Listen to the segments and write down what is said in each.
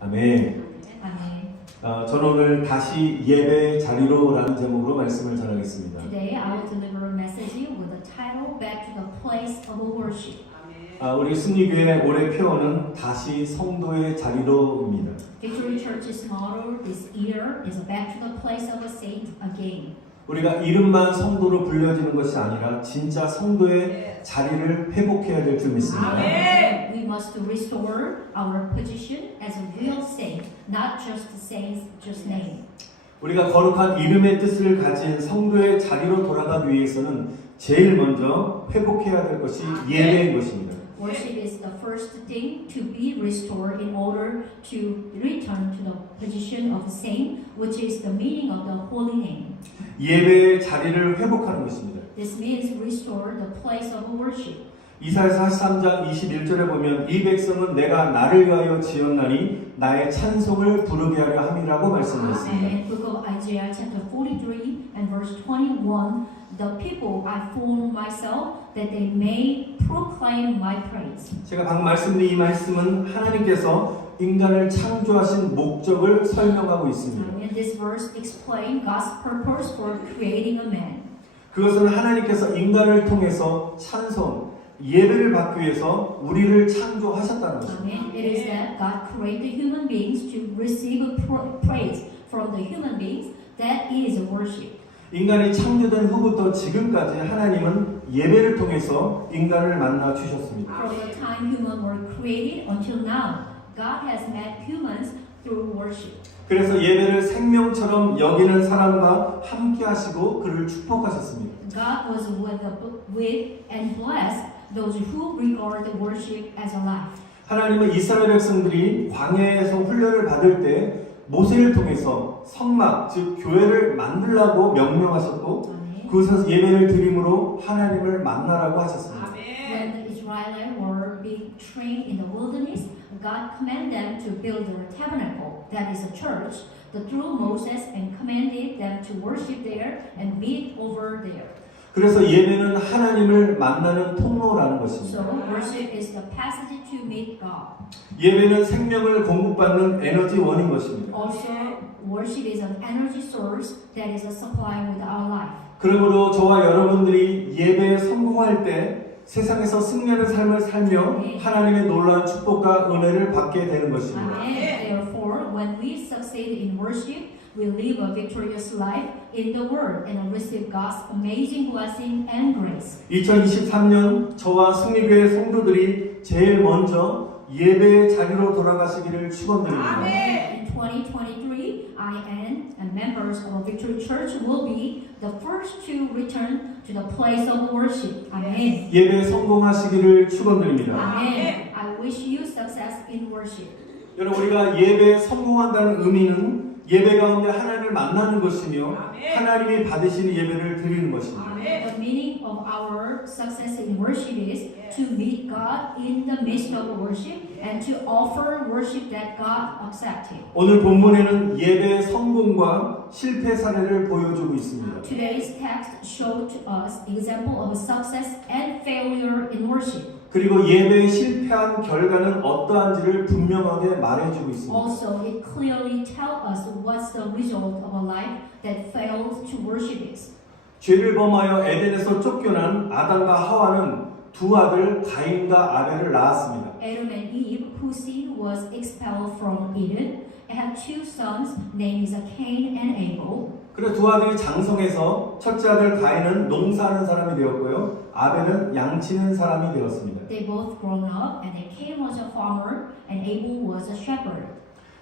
아멘. 저는 오늘 다시 예배 자리로라는 제목으로 말씀을 전하겠습니다. Today I will deliver a message with the title Back to the Place of Worship. 우리 승리교회 올해 표어는 다시 성도의 자리로입니다. Victory Church's motto this year is Back to the Place of a Saint again. 우리가 이름만 성도로 불려지는 것이 아니라 진짜 성도의 자리를 회복해야 될 줄 믿습니다. We must restore our position as a real saint, not just saints, just name. 우리가 거룩한 이름의 뜻을 가진 성도의 자리로 돌아가기 위해서는 제일 먼저 회복해야 될 것이 예배인 것입니다. Worship is the first thing to be restored in order to return to the position of a saint, which is the meaning of the holy name. 예배의 자리를 회복하는 것입니다. This means restore the place of worship. 이사야 43장 21절에 보면 이 백성은 내가 나를 위하여 지었나니 나의 찬송을 부르게 하려 함이라고 말씀하셨습니다. And in the book of Isaiah chapter 43 and verse 21, the people I formed myself that they may proclaim my praise. 제가 방금 말씀드린 이 말씀은 하나님께서 인간을 창조하신 목적을 설명하고 있습니다. And this verse explains God's purpose for creating a man. 그것은 하나님께서 인간을 통해서 찬송, 예배를 받기 위해서 우리를 창조하셨다는 것입니다. Amen. It is that God created human beings to receive praise from the human beings. That is worship. 인간이 창조된 후부터 지금까지 하나님은 예배를 통해서 인간을 만나 주셨습니다. From the time humans were created until now, God has met humans through worship. 그래서 예배를 생명처럼 여기는 사람과 함께 하시고 그를 축복하셨습니다. God was with and blessed those who regard the worship as a life. 하나님은 이스라엘 백성들이 광야에서 훈련을 받을 때 모세를 통해서 성막, 즉 교회를 만들라고 명령하셨고 그곳에서 예배를 드림으로 하나님을 만나라고 하셨습니다. When the Israelites were being trained in the wilderness, God commanded them to build a tabernacle, that is a church, through Moses, and commanded them to worship there and meet over there. 그래서 예배는 하나님을 만나는 통로라는 So 것입니다. worship is the passage to meet God. 예배는 생명을 공급받는 에너지원인 것입니다. Also, worship is an energy source that is a supply with our life. 그러므로 저와 여러분들이 예배에 성공할 때 세상에서 승리하는 삶을 살며 하나님의 놀라운 축복과 은혜를 받게 되는 것입니다. Therefore, when we succeed in worship, we live a victorious life in the world and receive God's amazing blessing and grace. 2023년 저와 승리교회 성도들이 제일 먼저 예배의 자리로 돌아가시기를 축원드립니다. In 2023, I and members of Victory Church will be the first to return to the place of worship. Amen. 예배에 성공하시기를 축원드립니다. Amen. I wish you success in worship. 여러분 우리가 예배에 성공한다는 의미는 예배 가운데 하나님을 만나는 것이며 하나님이 받으시는 예배를 드리는 것입니다. The meaning of our success in worship is to meet God in the midst of worship and to offer worship that God accepted. 오늘 본문에는 예배의 성공과 실패 사례를 보여주고 있습니다. Today's text showed to us example of success and failure in worship. 그리고 예배에 실패한 결과는 어떠한지를 분명하게 말해주고 있습니다. Also, it clearly tells us what's the result of a life that failed to worship is. 죄를 범하여 에덴에서 쫓겨난 아담과 하와는 두 아들 가인과 아벨을 낳았습니다. Adam and Eve, whose sin was expelled from Eden, had two sons named Cain and Abel. 그래서 두 아들이 장성해서 첫째 아들 가인은 농사하는 사람이 되었고요. 아벨은 양치는 사람이 되었습니다. They both grown up, and Cain was a farmer, and Abel was a shepherd.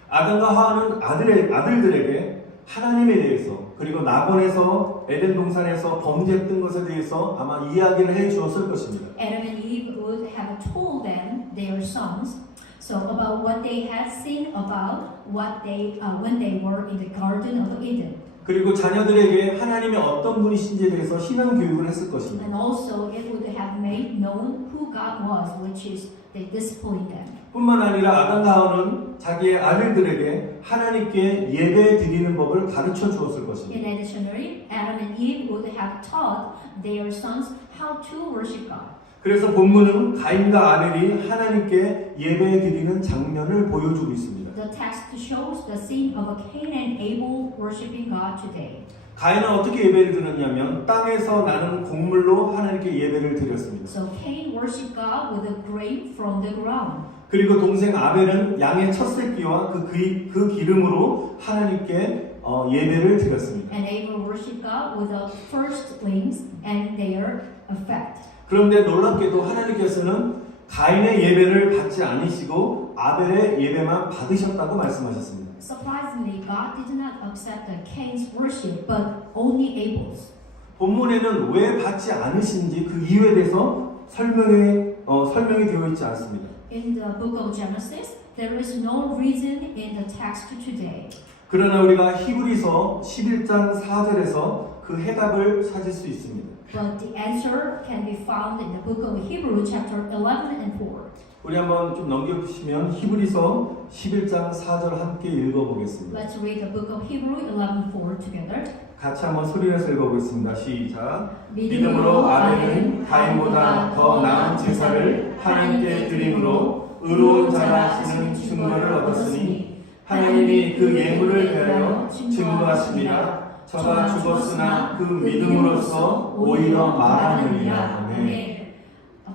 아담과 하와는 아들들에게 하나님에 대해서 그리고 낙원에서 에덴 동산에서 범죄했던 것에 대해서 아마 이야기를 해 주었을 것입니다. Adam and Eve would have told them, their sons, so about what they had seen about what they when they were in the Garden of Eden. 그리고 자녀들에게 하나님의 어떤 분이신지에 대해서 신앙 교육을 했을 것입니다. And also it would have made known who God was, which is they disciplined them. 뿐만 아니라 아담과 하와는 자기의 아들들에게 하나님께 예배 드리는 법을 가르쳐 주었을 것입니다. In addition, Adam and Eve would have taught their sons how to worship God. 그래서 본문은 가인과 아벨이 하나님께 예배 드리는 장면을 보여주고 있습니다. The text shows the scene of Cain and Abel worshiping God today. 가인은 어떻게 예배를 드렸냐면 땅에서 나는 곡물로 하나님께 예배를 드렸습니다. So Cain worshiped God with a grain from the ground. 그리고 동생 아벨은 양의 첫 새끼와 그 기름으로 하나님께 예배를 드렸습니다. And Abel worshiped God with the firstlings and their effect. 그런데 놀랍게도 하나님께서는 가인의 예배를 받지 않으시고 아벨의 예배만 받으셨다고 말씀하셨습니다. Surprisingly, God did not accept Cain's worship, but only Abel's. 본문에는 왜 받지 않으신지 그 이유에 대해서 설명이 되어 있지 않습니다. In the book of Genesis, there is no reason in the text today. 그러나 우리가 히브리서 11장 4절에서 그 해답을 찾을 수 있습니다. But the answer can be found in the book of Hebrew, chapter 11 and 4. 우리 한번 좀 넘겨보시면 히브리서 11장 4절 함께 읽어보겠습니다. Let's read the book of Hebrew 11:4 together. 같이 한번 소리내서 읽어보겠습니다. 시작. 믿음으로 아벨은 가인보다 더 나은 제사를 하나님께 드림으로 의로운 자라 하시는 증거를 얻었으니 하나님이 그 예물을 대하여 증거하시니라. 저가 죽었으나 그 믿음으로써 오히려 말하느니라. 아멘.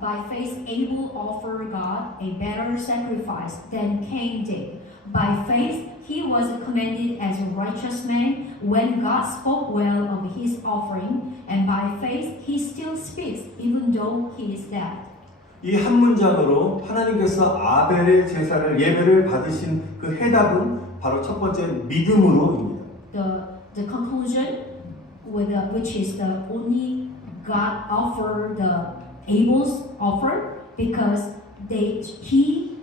By faith, Abel offered God a better sacrifice than Cain did. By faith, he was commended as a righteous man when God spoke well of his offering, and by faith, he still speaks even though he is dead. 이 한 문장으로 하나님께서 아벨의 제사를 예배를 받으신 그 해답은 바로 첫 번째 믿음으로입니다. The conclusion, which is the only God offered the Abel's offer because he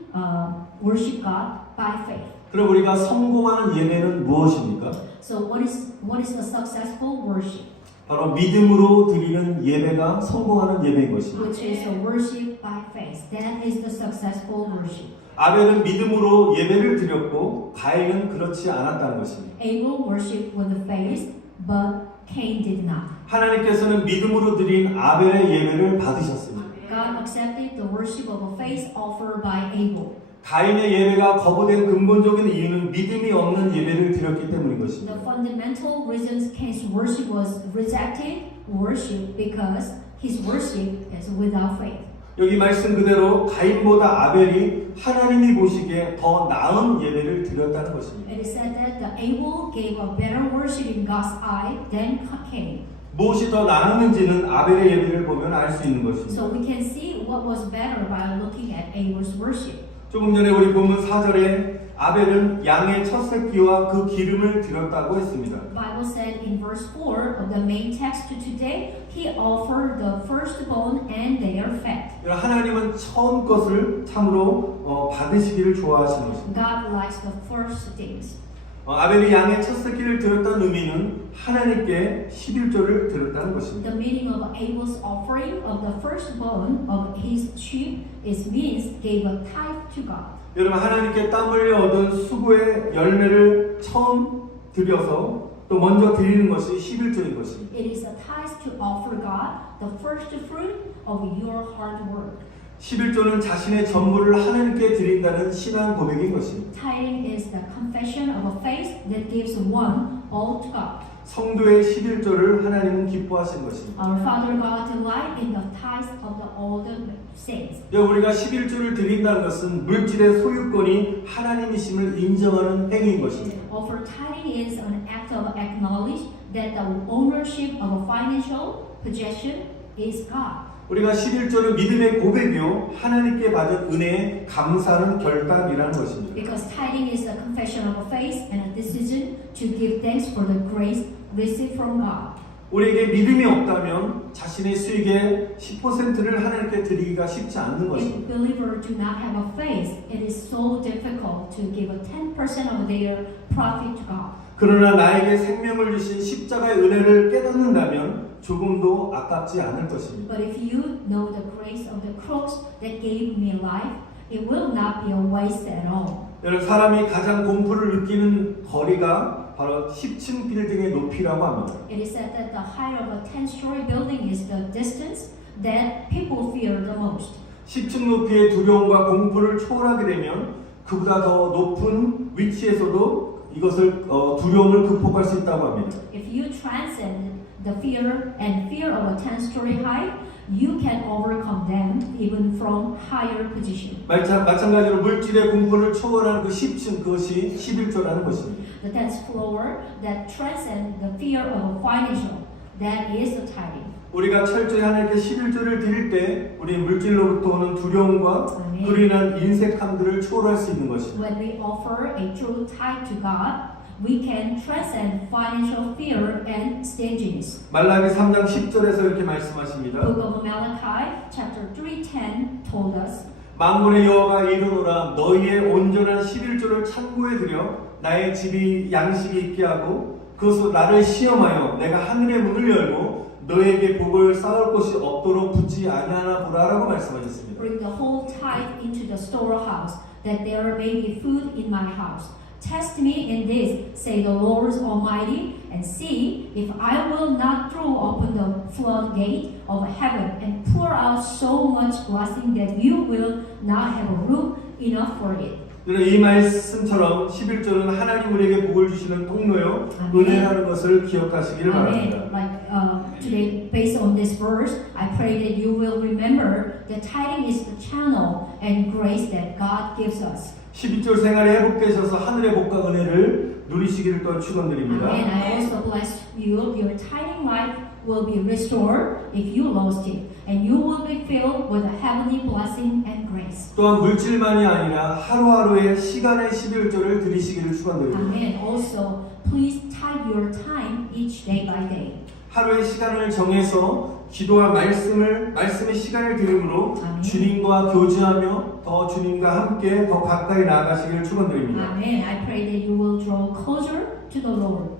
worshiped God by faith. 그럼 우리가 성공하는 예배는 무엇입니까? So what is the successful worship? 바로 믿음으로 드리는 예배가 성공하는 예배인 것입니다. Which is a worship by faith. That is the successful worship. 아벨은 믿음으로 예배를 드렸고 가인은 그렇지 않았다는 것입니다. Abel worshipped with faith, but Cain did not. 하나님께서는 믿음으로 드린 아벨의 예배를 받으셨습니다. God accepted the worship of faith offered by Abel. 가인의 예배가 거부된 근본적인 이유는 믿음이 없는 예배를 드렸기 때문인 것입니다. The fundamental reasons Cain's worship was rejected worship because his worship is without faith. 여기 말씀 그대로 가인보다 아벨이 하나님이 보시기에 더 나은 예배를 드렸다는 것입니다. It is said that the Abel gave a better worship in God's eye than Cain. 무엇이 더 나았는지는 아벨의 예배를 보면 알 수 있는 것입니다. So we can see what was better by looking at Abel's worship. 조금 전에 우리 본문 4절에 아벨은 양의 첫 새끼와 그 기름을 드렸다고 했습니다. The Bible said in verse 4 of the main text today, he offered the firstborn and their fat. 하나님은 처음 것을 참으로 받으시기를 좋아하시는 것입니다. God likes the first things. 아벨이 양의 첫 새끼를 드렸다는 의미는 하나님께 11조를 드렸다는 것입니다. The meaning of Abel's offering of the firstborn of his sheep means gave a tithe to God. 여러분 하나님께 땀 흘려 얻은 수고의 열매를 처음 드려서 또 먼저 드리는 것이 11조인 것입니다. It is a tithe to offer God the first fruit of your hard work. 11조는 자신의 전부를 하나님께 드린다는 신앙 고백인 것입니다. Tithing is the confession of a faith that gives one all to God. 성도의 11조를 하나님은 기뻐하신 것입니다. Our Father God delight in the tithe of all the saints. 우리가 11조를 드린다는 것은 물질의 소유권이 하나님이심을 인정하는 행위인 것입니다. Offer tithing is an act of acknowledge that the ownership of a financial possession is God. 우리가 11조는 믿음의 고백이요 하나님께 받은 은혜에 감사하는 결단이라는 것입니다. Because tithing is a confession of a faith and a decision to give thanks for the grace received from God. 우리에게 믿음이 없다면 자신의 수익의 10%를 하나님께 드리기가 쉽지 않는 If 것입니다. believers do not have a faith, it is so difficult to give a 10% of their profit to God. 그러나 나에게 생명을 주신 십자가의 은혜를 깨닫는다면 조금도 아깝지 않을 것입니다. But if you know the grace of the cross that gave me life, it will not be a waste at all. 여러분 사람이 가장 공포를 느끼는 거리가 바로 10층 빌딩의 높이라고 합니다. It is said that the height of a 10-story building is the distance that people fear the most. 10층 높이의 두려움과 공포를 초월하게 되면 그보다 더 높은 위치에서도 이것을 두려움을 극복할 수 있다고 합니다. If you transcend the fear and fear of a 10-story height, you can overcome them even from higher position. 마찬가지로 물질의 공포를 초월하는 그 10층 그것이 11조라는 것입니다. The 10th floor that transcends the fear of financial, that is the tithing. 우리가 철저히 하나님께 11조를 드릴 때 우리 물질로부터 오는 두려움과 아멘. 그로 인한 인색함들을 초월할 수 있는 것입니다. When we offer a true tithe to God, we can transcend financial fear and stinginess. 말라기 3장 10절에서 이렇게 말씀하십니다. Book of Malachi, chapter 3:10 told us, 만군의 여호와가 이르노라 너희의 온전한 11조를 창고에 들여 나의 집이 양식이 있게 하고 그것으로 나를 시험하여 내가 하늘의 문을 열고 너에게 복을 쌓을 곳이 없도록 붙지 아니하나 보라라고 말씀하셨습니다. Bring the whole tithe into the storehouse, that there may be food in my house. Test me in this, say the Lord Almighty, and see if I will not throw open the floodgate of heaven and pour out so much blessing that you will not have room enough for it. 이 말씀처럼 11조는 하나님 우리에게 복을 주시는 통로요 은혜라는 것을 기억하시기를 바랍니다. Amen. Like today, based on this verse, I pray that you will remember that tithing is the channel and grace that God gives us. 11조 생활이 회복되셔서 하늘의 복과 은혜를 누리시기를 또한 축원드립니다. Amen. I also bless you. Your tithing life will be restored if you lost it, and you will be filled with a heavenly blessing and grace. 또한 물질만이 아니라 하루하루의 시간의 11조를 드리시기를 축원드립니다. Amen. Also, please tithe your time each day by day. 하루의 시간을 정해서 기도와 말씀의 시간을 들음으로 아멘. 주님과 교제하며 더 주님과 함께 더 가까이 나아가시기를 축원드립니다. Amen. I pray that you will draw closer to the Lord,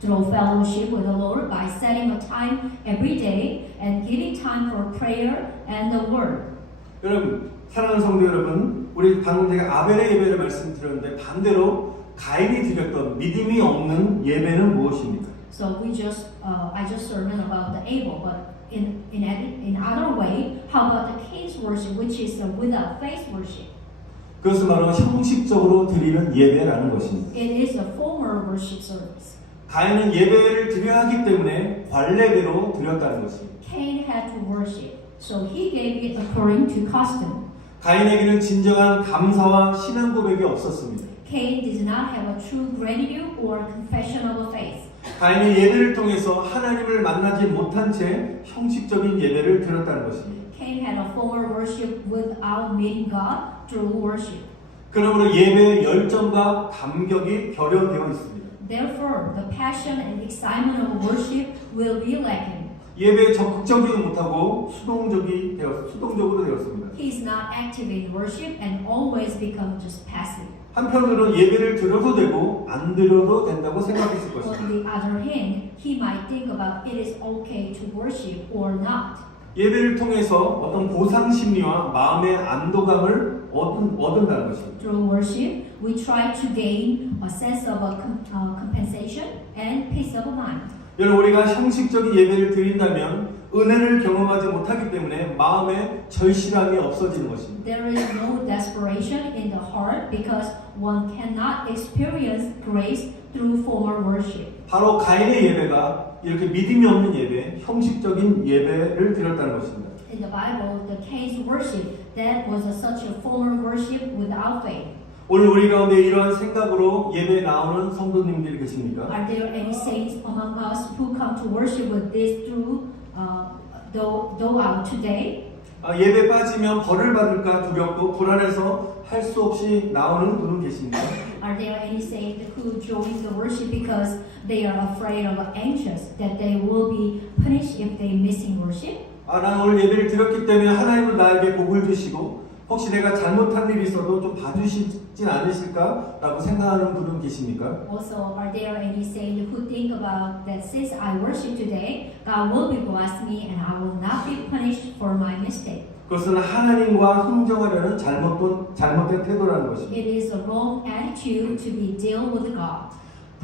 draw fellowship with the Lord by setting a time every day and giving time for prayer and the word. 여러분, 사랑하는 성도 여러분, 우리 방금 제가 아벨의 예배를 말씀드렸는데 반대로 가인이 드렸던 믿음이 없는 예배는 무엇입니까? So I just sermon about the Abel, but in other way, how about the Cain's worship, which is without faith worship? 그것은 바로 형식적으로 드리는 예배라는 것입니다. It is a former worship service. 가인은 예배를 드려야 하기 때문에 관례대로 드렸다는 것입니다. Cain had to worship, so he gave it according to custom. 가인에게는 진정한 감사와 신앙 고백이 없었습니다. Cain did not have a true gratitude or confession of faith. 가인이 예배를 통해서 하나님을 만나지 못한 채 형식적인 예배를 드렸다는 것입니다. Cain had a former worship without meeting God through worship. 그러므로 예배의 열정과 감격이 결여되어 있습니다. Therefore, the passion and excitement of worship will be lacking. 예배에 적극적이지 못하고 수동적으로 되었습니다. He is not active in worship and always become just passive. 한편으로는 예배를 드려도 되고 안 드려도 된다고 생각했을 On 것입니다. the other hand, he might think about it is okay to worship or not. 예배를 통해서 어떤 보상 심리와 마음의 안도감을 얻는다는 것입니다. Through worship, we try to gain a sense of compensation and peace of mind. 여러분, 우리가 형식적인 예배를 드린다면 은혜를 경험하지 못하기 때문에 마음에 절실함이 없어지는 것입니다. There is no desperation in the heart because one cannot experience grace through formal worship. 바로 가인의 예배가 이렇게 믿음이 없는 예배, 형식적인 예배를 드렸다는 것입니다. In the Bible, the Cain's worship, that was such a formal worship without faith. 오늘 우리 가운데 이러한 생각으로 예배에 나오는 성도님들이 계십니까? Are there any saints among us who come to worship with this throughout today? 예배 빠지면 벌을 받을까 두렵고 불안해서 할 수 없이 나오는 분은 계십니까? Are there any saints who join the worship because they are afraid or anxious that they will be punished if they missing worship? 난 오늘 예배를 드렸기 때문에 하나님은 나에게 복을 주시고 혹시 내가 잘못한 일이 있어도 좀 봐주시진 않으실까라고 생각하는 분은 계십니까? Also, are there any saints who think about that since I worship today, God will be bless me and I will not be punished for my mistake? 그것은 하나님과 흥정하려는 잘못된 태도라는 것입니다. It is a wrong attitude to be deal with God.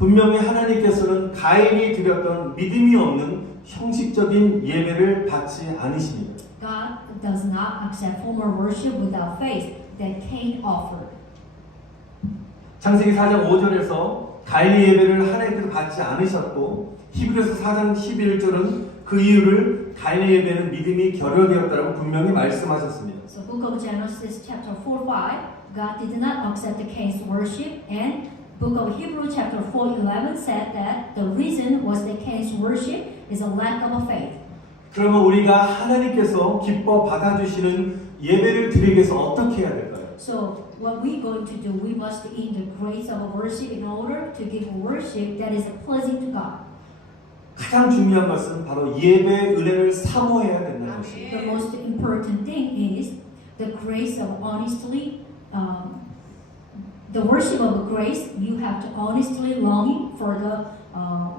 분명히 하나님께서는 가인이 드렸던 믿음이 없는 형식적인 예배를 받지 않으십니다. God does not accept formal worship without faith that Cain offered. 창세기 4장 5절에서 가인의 예배를 하나님께서 받지 않으셨고 히브리서 4장 11절은 그 이유를 가인의 예배는 믿음이 결여되었다고 분명히 말씀하셨습니다. So book of Genesis chapter 4, 5, God did not accept Cain's worship, and book of Hebrew chapter 4:11 said that the reason was that Cain's worship is a lack of faith. 그러면 우리가 하나님께서 기뻐 받아주시는 예배를 드리기 위해서 어떻게 해야 될까요? So what we're going to do, we must in the grace of worship in order to give worship that is pleasing to God. 가장 중요한 것은 바로 예배의 은혜를 사모해야 된다는 것입니다. The most important thing is the grace of honestly, the worship of grace. You have to honestly longing for the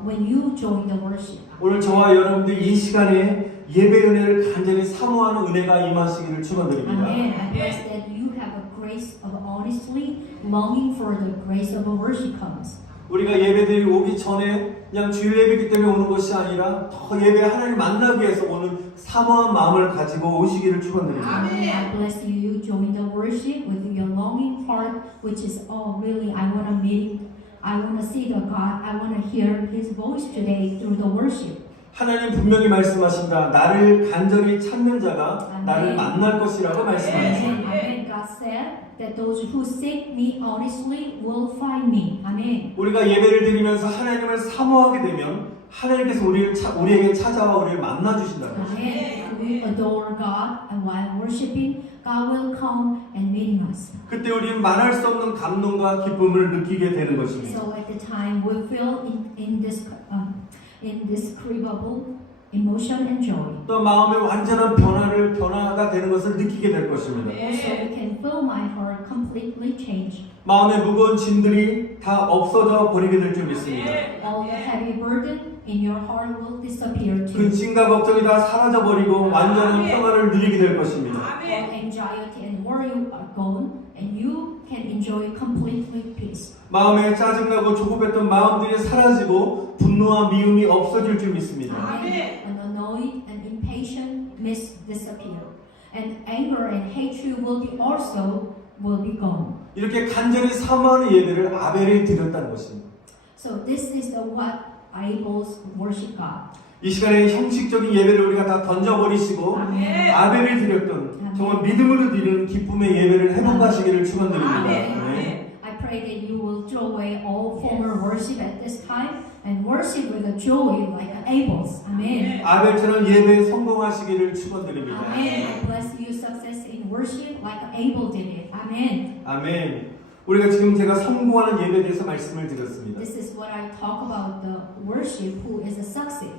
when you join the worship. 오늘 저와 여러분들 이 시간에 예배 은혜를 간절히 사모하는 은혜가 임하시기를 축원드립니다. Amen. I bless that you have a grace of honestly longing for the grace of worship comes. 우리가 예배드리 오기 전에 그냥 주일 예배이기 때문에 오는 것이 아니라 더 예배 하나님 만나기 위해서 오는 사모한 마음을 가지고 오시기를 축원드립니다. I bless you. You join the worship with your longing heart, which is really I want to meet. I want to see the God. I want to hear His voice today through the worship. 하나님 분명히 말씀하신다. 나를 간절히 찾는 자가 아멘. 나를 만날 것이라고 말씀하셨습니다. Amen. God said that those who seek me honestly will find me. Amen. 우리가 예배를 드리면서 하나님을 사모하게 되면 하나님께서 우리에게 찾아와 우리를 만나 주신다는 것입니다. Amen. We adore God, and while worshiping, God will come and meeting us. 그때 우리는 말할 수 없는 감동과 기쁨을 느끼게 되는 것입니다. So at the time, we feel indescribable emotion and joy. 또 마음의 완전한 변화가 되는 것을 느끼게 될 것입니다. Also, we can feel my heart completely change. 마음의 무거운 짐들이 다 없어져 버리게 될 줄 믿습니다. All the heavy burden in your heart will disappear too. 근심과 걱정이 다 사라져 버리고 완전한 평안을 누리게 될 것입니다. All anxiety and worry are gone, and you can enjoy completely peace. 마음에 짜증나고 조급했던 마음들이 사라지고 분노와 미움이 없어질 줄 믿습니다. And annoyed and impatient disappear, and anger and hatred will be gone. 이렇게 간절히 사모하는 예배를 아벨이 드렸다는 것입니다. So this is what Abel's worship God. 이 시간에 형식적인 예배를 우리가 다 던져버리시고 아벨이 드렸던 정말 믿음으로 드리는 기쁨의 예배를 회복하시기를 축원드립니다. 네. I pray that you will throw away all former worship at this time and worship with a joy like Abel's. Amen. 아벨처럼 예배에 성공하시기를 축원드립니다. Amen. I bless you success in worship like Abel did it. Amen. 아멘. 우리가 지금 제가 성공하는 예배에 대해서 말씀을 드렸습니다. This is what I talk about the worship who is a success.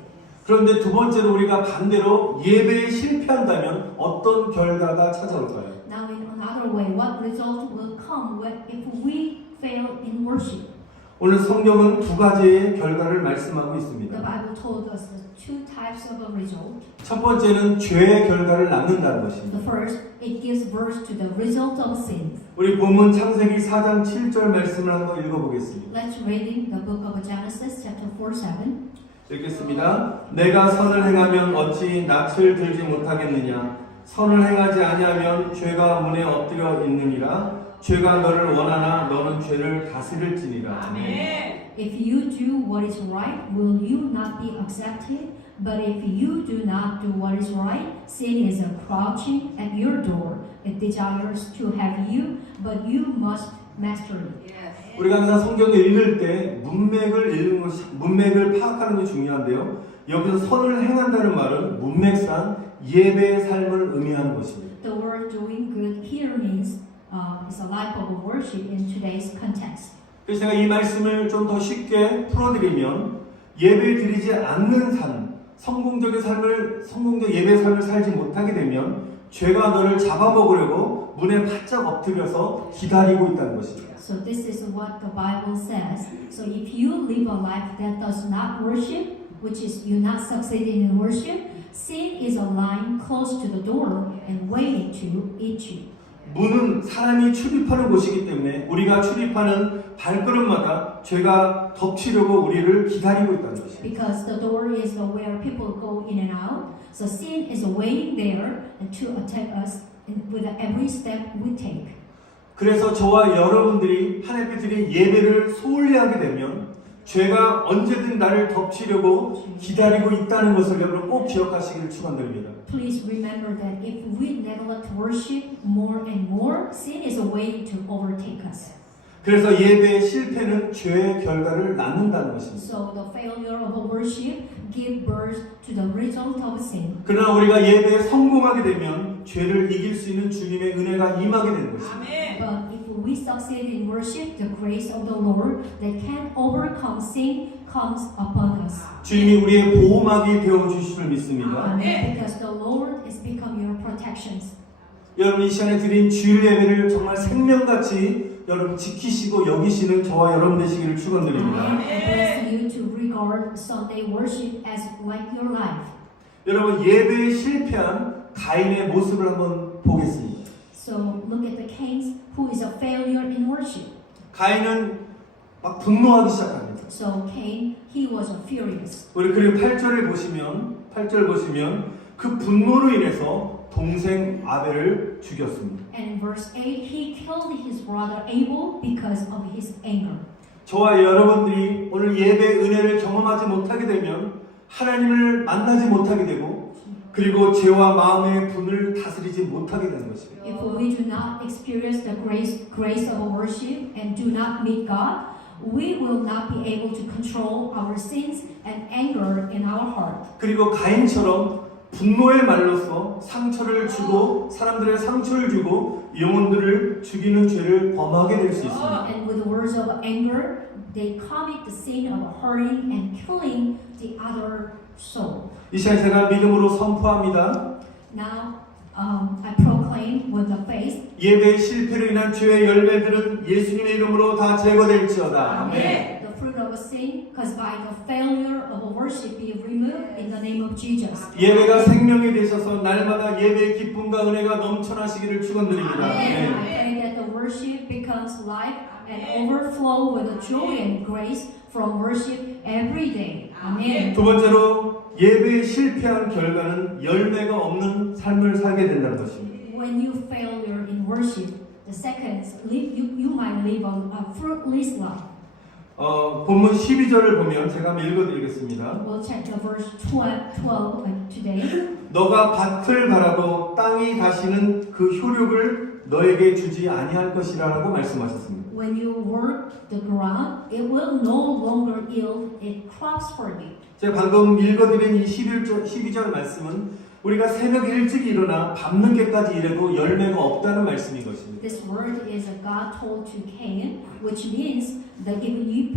그런데 두 번째로 우리가 반대로 예배에 실패한다면 어떤 결과가 찾아올까요? Now in another way, what result will come if we fail in worship? 오늘 성경은 두 가지의 결과를 말씀하고 The 있습니다. Bible told us the two types of a result. 첫 번째는 죄의 결과를 낳는다는 The 것입니다. first, it gives birth to the result of sin. 우리 본문 창세기 4장 7절 말씀을 한번 읽어보겠습니다. Let's read in the book of Genesis chapter 4:7. 읽겠습니다. 내가 선을 행하면 어찌 낯을 들지 못하겠느냐? 선을 행하지 아니하면 죄가 문에 엎드려 있느니라. 죄가 너를 원하나 너는 죄를 다스릴지니라. If you do what is right, will you not be accepted? But if you do not do what is right, sin is crouching at your door. It desires to have you, but you must master it. 우리가 항상 성경을 읽을 때 문맥을 파악하는 것이 중요한데요. 여기서 선을 행한다는 말은 문맥상 예배의 삶을 의미하는 것입니다. The word doing good here means is a life of worship in today's context. 그래서 제가 이 말씀을 좀 더 쉽게 풀어드리면 예배 드리지 않는 삶, 성공적 예배 삶을 살지 못하게 되면 죄가 너를 잡아먹으려고 문에 바짝 엎드려서 기다리고 있다는 것입니다. So this is what the Bible says. So if you live a life that does not worship, which is you not succeeding in worship, sin is lying close to the door and waiting to eat you. 문은 사람이 출입하는 곳이기 때문에 우리가 출입하는 발걸음마다 죄가 덮치려고 우리를 기다리고 있다는 것입니다. Because the door is where people go in and out, so sin is waiting there to attack us with every step we take. 그래서 저와 여러분들이 하나님께들이 예배를 소홀히 하게 되면 죄가 언제든 나를 덮치려고 기다리고 있다는 것을 여러분 꼭 기억하시기를 축원드립니다. Please remember that if we neglect worship more and more, sin is waiting to overtake us. 그래서 예배의 실패는 죄의 결과를 낳는다는 것입니다. So the failure of worship give birth to the result of sin. 그러나 우리가 예배에 성공하게 되면 죄를 이길 수 있는 주님의 은혜가 임하게 되는 것입니다. But if we succeed in worship, the grace of the Lord that can overcome sin comes upon us. 주님이 우리의 보호막이 되어 주심을 믿습니다. Because the Lord has become your protections. 여러분 이 시간에 드린 주일 예배를 정말 생명같이 여러분 지키시고 여기시는 저와 여러분 되시기를 축원드립니다. I bless you to regard Sunday worship as like your life. 여러분 예배에 실패한 가인의 모습을 한번 보겠습니다. So look at the Cain who is a failure in worship. 가인은 막 분노하기 시작합니다. So Cain, he was furious. 우리 그리고 8절 보시면 그 분노로 인해서 동생 아벨을 죽였습니다. And in verse 8, he killed his brother Abel because of his anger. 저와 여러분들이 오늘 예배의 은혜를 경험하지 못하게 되면 하나님을 만나지 못하게 되고 그리고 죄와 마음의 분을 다스리지 못하게 되는 것입니다. If we do not experience the grace of worship and do not meet God, we will not be able to control our sins and anger in our heart. 그리고 가인처럼 분노의 말로써 상처를 주고 사람들의 상처를 주고 영혼들을 죽이는 죄를 범하게 될 수 있습니다. And with the words of anger, they commit the sin of hurting and killing the other soul. 이 시간 제가 믿음으로 선포합니다. Now, I proclaim with the faith. 예배의 실패로 인한 죄의 열매들은 예수님의 이름으로 다 제거될지어다. 아멘. The fruit of sin, because by the failure of worship, be removed in the name of Jesus. 예배가 생명이 되셔서 날마다 예배의 기쁨과 은혜가 넘쳐나시기를 축원드립니다. I 아멘. pray that the worship becomes life and overflow with the joy and grace from worship every day. Amen. 두 번째로 예배에 실패한 결과는 열매가 없는 삶을 살게 된다는 것입니다. When you failure in worship, the second, you might live a fruitless life. 본문 12절을 보면 제가 한번 읽어드리겠습니다. We'll check the verse 12 today. 너가 밭을 갈아도 땅이 다시는 그 효력을 너에게 주지 아니할 것이라고 말씀하셨습니다. When you work the ground, it will no longer yield its crops for you. 제가 방금 읽어드린 이 12절 말씀은 우리가 새벽 일찍 일어나 밤늦게까지 일해도 열매가 없다는 말씀인 것입니다. This word is God told to Cain, which means that if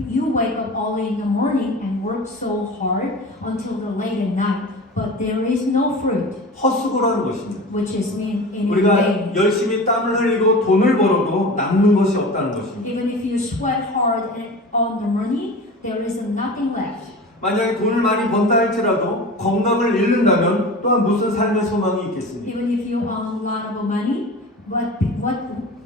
you wake up early in the morning and work so hard until the late at night, but there is no fruit, 헛수고라는 것입니다. which is mean in 우리가 vain. 열심히 땀을 흘리고 돈을 벌어도 남는 것이 없다는 것입니다. Even if you sweat hard and earn the money, there is nothing left. 만약에 돈을 많이 번다 할지라도 건강을 잃는다면 또한 무슨 삶의 소망이 있겠습니까? Even if you earn a lot of money,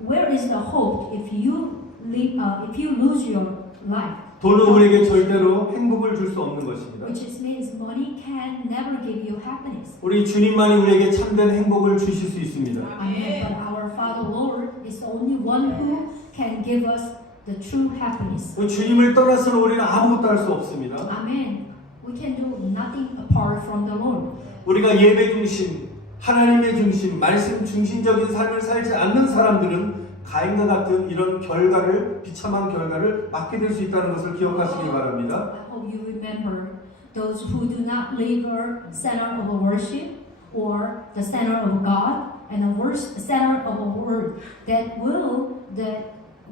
where is the hope if you lose your life? 돈은 우리에게 절대로 행복을 줄 수 없는 것입니다. Which means money can never give you happiness. 우리 주님만이 우리에게 참된 행복을 주실 수 있습니다. Amen. But our Father Lord is the only one who can give us the true happiness. 주님을 떠나서는 우리는 아무것도 할 수 없습니다. Amen. We can do nothing apart from the Lord. 우리가 예배 중심, 하나님의 중심, 말씀 중심적인 삶을 살지 않는 사람들은 가인과 같은 이런 비참한 결과를 맞게 될 수 있다는 것을 기억하시기 바랍니다. I hope you remember those who do not live a center of worship or the center of God and the center of a word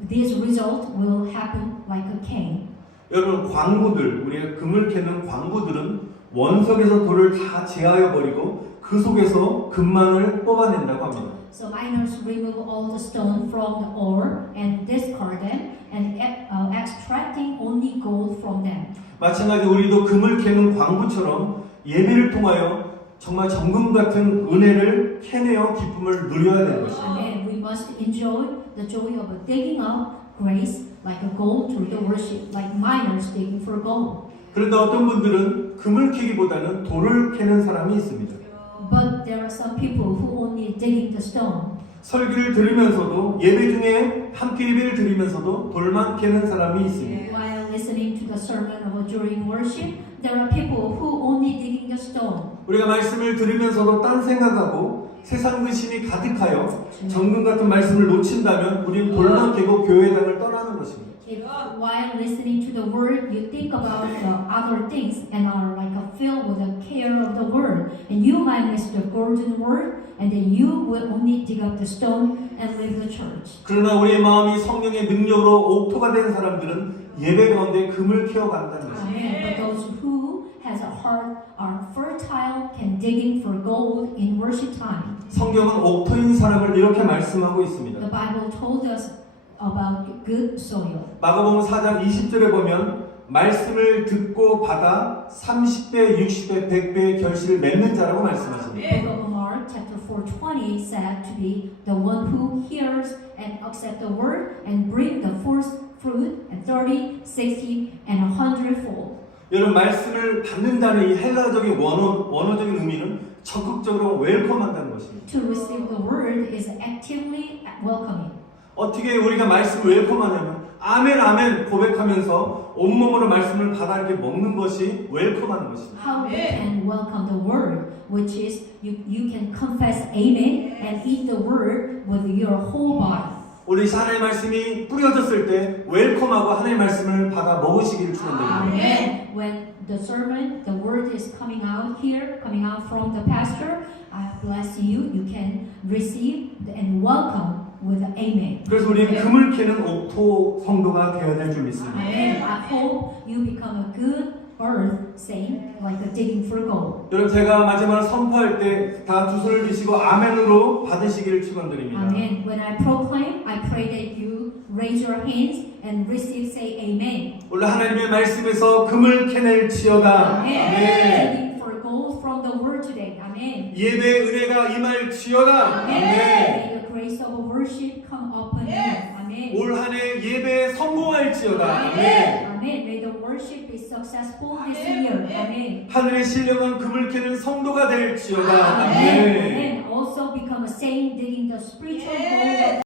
this result will happen like a Cain. 여러분 광부들, 우리가 금을 캐는 광부들은 원석에서 돌을 다 제하여 버리고 그 속에서 금만을 뽑아낸다고 합니다. So miners remove all the stone from the ore and discard them and extracting only gold from them. 마찬가지 우리도 금을 캐는 광부처럼 예배를 통하여 정말 정금 같은 은혜를 캐내어 기쁨을 누려야 되는 것입니다. And we must enjoy the joy of digging up grace like a gold through the worship, like miners digging for gold. 그런데 어떤 분들은 금을 캐기보다는 돌을 캐는 사람이 있습니다. But there are some people who only digging the stone. 설교를 들으면서도 예배 중에 함께 예배를 드리면서도 돌만 캐는 사람이 있습니다. While listening to the sermon or during worship, there are people who only digging the stone. 우리가 말씀을 들으면서도 딴 생각하고 세상 근심이 가득하여 정금 같은 말씀을 놓친다면 우리는 돌만 캐고 교회당을 떠나는 것입니다. If while listening to the word, you think about the other things and are like filled with the care of the word, and you might miss the golden word, and then you will only dig up the stone and leave the church. 그러나 우리의 마음이 성령의 능력으로 옥토가 된 사람들은 예배 가운데 금을 캐어간다는 것입니다. Amen. But those who has a heart are fertile, can digging for gold in worship time. 성경은 옥토인 사람을 이렇게 말씀하고 있습니다. The Bible told us about good soil. 마가복음 4장 20절에 보면 말씀을 듣고 받아 30배, 60배, 100배의 결실을 맺는 자라고 말씀하십니다. The book of Mark, chapter 4:20, said to be the one who hears and accept the word and bring the first fruit and 30, 60, and 100-fold. 여러분 말씀을 받는다는 이 헬라적인 원어적인 의미는 적극적으로 웰컴한다는 것입니다. To receive the word is actively welcoming. 어떻게 우리가 말씀을 웰컴하냐면 아멘 아멘 고백하면서 온몸으로 말씀을 받아 이렇게 먹는 것이 웰컴하는 것입니다. How we can welcome the word, which is you can confess amen and eat the word with your whole body. 우리 하나님의 말씀이 뿌려졌을 때 웰컴하고 하나님의 말씀을 받아 먹으시기를 축원드립니다. Amen. When the sermon, the word is coming out here, coming out from the pastor, I bless you. You can receive and welcome with amen. 그래서 우리는 금을 캐는 옥토 성도가 되어야 될 줄 믿습니다. Amen. I hope you become a good earth saint, like a digging for gold. 여러분 제가 마지막으로 선포할 때 다 두 손을 드시고 아멘으로 받으시기를 축원드립니다. Amen. When I proclaim, I pray that you raise your hands and receive, say amen. 오늘 하나님의 말씀에서 금을 캐낼지어다. Amen. 아멘. Digging for gold from the word today. Amen. 예배의 은혜가 임할지어다. Amen. 아멘. May the grace of worship come upon you. Amen. 올 한 해 예배에 성공할지어다. 아멘. Amen. May the worship be successful this year. Amen. 하늘의 신령한 금을 캐는 성도가 될지어다. Amen. 아멘. And also become a saint digging the spiritual gold of